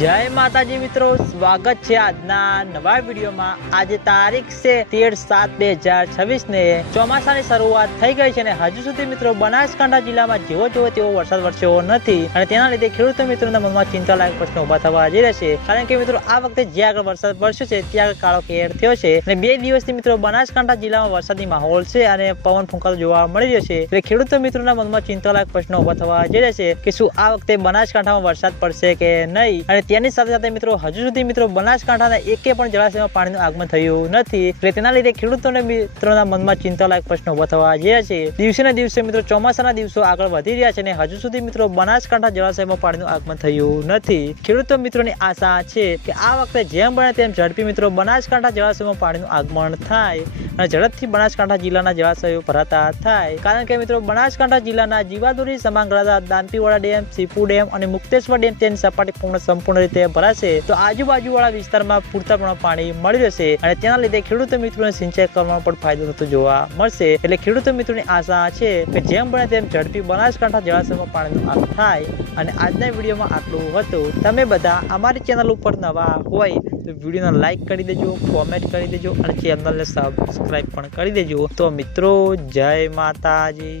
જય માતાજી મિત્રો, સ્વાગત છે આજના નવા વિડીયોમાં। આજે તારીખ છે 13/7/2026 ને ચોમાસાની શરૂઆત થઈ ગઈ છે અને હજુ સુધી મિત્રો બનાસકાંઠા જિલ્લામાં જેવો જોવો તેવો વરસાદ વરસ્યો નથી અને તેના લીધે ખેડૂતો મિત્રોના મનમાં ચિંતાલાયક પ્રશ્નો ઉભા થવા જઈ રહ્યા છે। કારણ કે મિત્રો આ વખતે જ્યાં આગળ વરસાદ વરસ્યો છે ત્યાં આગળ કાળો કેર થયો છે અને 2 દિવસથી મિત્રો બનાસકાંઠા જિલ્લામાં વરસાદી માહોલ છે અને પવન ફૂંકાતો જોવા મળી રહ્યો છે। એટલે ખેડૂતો મિત્રોના મનમાં ચિંતાલાયક પ્રશ્નો ઉભા થવા જઈ રહ્યા છે કે શું આ વખતે બનાસકાંઠામાં વરસાદ પડશે કે નહીં। અને તેની સાથે સાથે મિત્રો હજુ સુધી મિત્રો બનાસકાંઠાના એકે પણ જળાશયમાં પાણીનું આગમન થયું નથી એટલે તેના લીધે ખેડૂતોને મિત્રોના મનમાં ચિંતાલાયક પ્રશ્નો ઉભા થવા જઈ રહ્યા છે। દિવસે ને દિવસે મિત્રો ચોમાસાના દિવસો આગળ વધી રહ્યા છે અને હજુ સુધી મિત્રો બનાસકાંઠા જળાશયમાં પાણીનું આગમન થયું નથી। ખેડૂતો મિત્રોની આશા છે કે આ વખતે જેમ બને તેમ ઝડપી મિત્રો બનાસકાંઠા જળાશયમાં પાણીનું આગમન થાય અને ઝડપથી બનાસકાંઠા જિલ્લાના જળાશયો ભરાતા થાય। કારણ કે મિત્રો બનાસકાંઠા જિલ્લાના જીવાદોરી સમાંગળાતા દાંતીવાડા ડેમ, સીપુ ડેમ અને મુક્તેશ્વર ડેમ તેની સપાટી સંપૂર્ણ રીતે ભરાશે તો આજુબાજુવાળા વિસ્તારમાં પૂરતા પ્રમાણમાં પાણી મળી રહેશે અને તેના લીધે ખેડૂતો મિત્રોને સિંચાઈ કરવામાં પણ ફાયદો થતો જોવા મળશે। એટલે ખેડૂતો મિત્રોની આશા છે કે જેમ બને તેમ ઝડપી બનાસકાંઠા જળાશયમાં પાણીનું આગમન થાય। અને આજના વિડીયોમાં આટલું હતું। તમે બધા અમારી ચેનલ ઉપર નવા હોય તો વિડીયોને લાઈક કરી દેજો, કોમેન્ટ કરી દેજો અને ચેનલને સબસ્ક્રાઈબ પણ કરી દેજો। તો મિત્રો જય માતાજી।